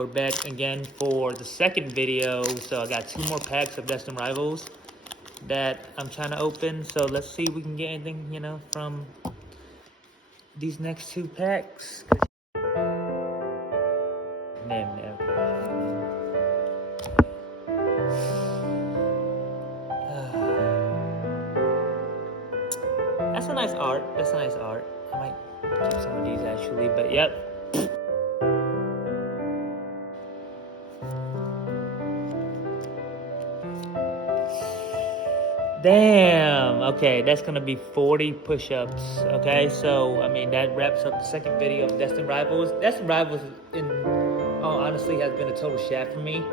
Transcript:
We're back again for the second video. So I got 2 more packs of Destined Rivals that I'm trying to open. So let's see if we can get anything, you know, from these next 2 packs. That's a nice art. That's a nice art. I might keep some of these actually, but yep. Damn. Okay, that's gonna be 40 push-ups. Okay, so I mean that wraps up the second video of Destined Rivals. Destined Rivals, in all honesty, has been a total shaft for me.